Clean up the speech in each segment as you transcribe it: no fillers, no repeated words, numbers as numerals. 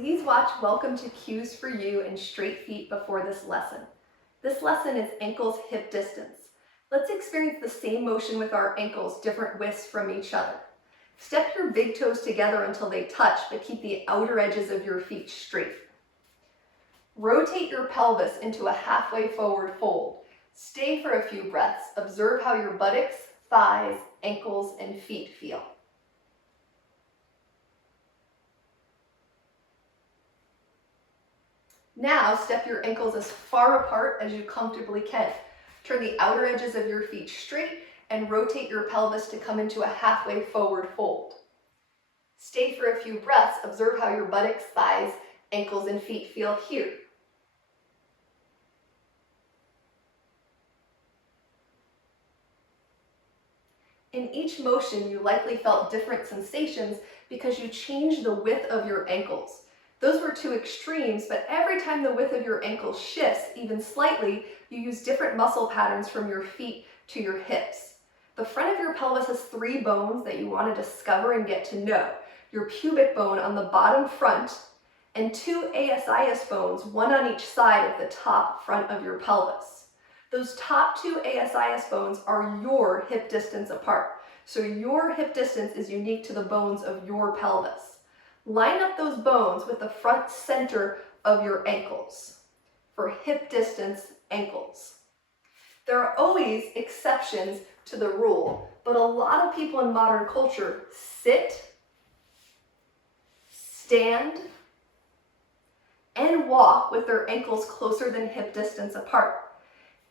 Please watch Welcome to Cues for You and Straight Feet before this lesson. This lesson is ankles hip distance. Let's experience the same motion with our ankles, different widths from each other. Step your big toes together until they touch, but keep the outer edges of your feet straight. Rotate your pelvis into a halfway forward fold. Stay for a few breaths. Observe how your buttocks, thighs, ankles, and feet feel. Now, step your ankles as far apart as you comfortably can. Turn the outer edges of your feet straight and rotate your pelvis to come into a halfway forward fold. Stay for a few breaths. Observe how your buttocks, thighs, ankles, and feet feel here. In each motion, you likely felt different sensations because you changed the width of your ankles. Those were two extremes, but every time the width of your ankle shifts, even slightly, you use different muscle patterns from your feet to your hips. The front of your pelvis has 3 bones that you want to discover and get to know. Your pubic bone on the bottom front, and 2 ASIS bones, one on each side of the top front of your pelvis. Those top 2 ASIS bones are your hip distance apart. So your hip distance is unique to the bones of your pelvis. Line up those bones with the front center of your ankles for hip distance ankles. There are always exceptions to the rule, but a lot of people in modern culture sit, stand, and walk with their ankles closer than hip distance apart.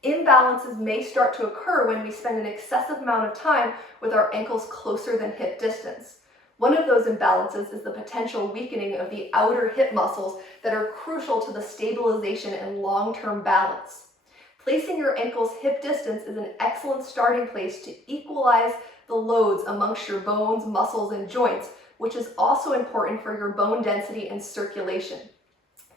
Imbalances may start to occur when we spend an excessive amount of time with our ankles closer than hip distance. One of those imbalances is the potential weakening of the outer hip muscles that are crucial to the stabilization and long-term balance. Placing your ankles hip distance is an excellent starting place to equalize the loads amongst your bones, muscles, and joints, which is also important for your bone density and circulation.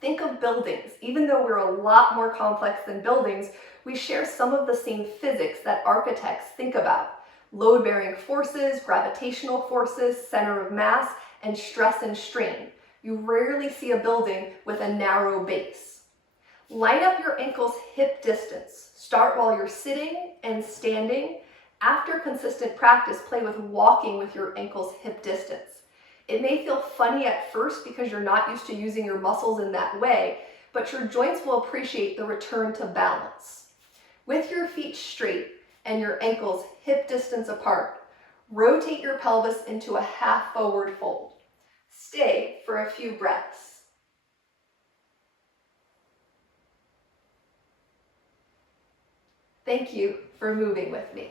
Think of buildings. Even though we're a lot more complex than buildings, we share some of the same physics that architects think about. Load-bearing forces, gravitational forces, center of mass, and stress and strain. You rarely see a building with a narrow base. Line up your ankles hip distance. Start while you're sitting and standing. After consistent practice, play with walking with your ankles hip distance. It may feel funny at first because you're not used to using your muscles in that way, but your joints will appreciate the return to balance. With your feet straight and your ankles hip distance apart, rotate your pelvis into a half forward fold. Stay for a few breaths. Thank you for moving with me.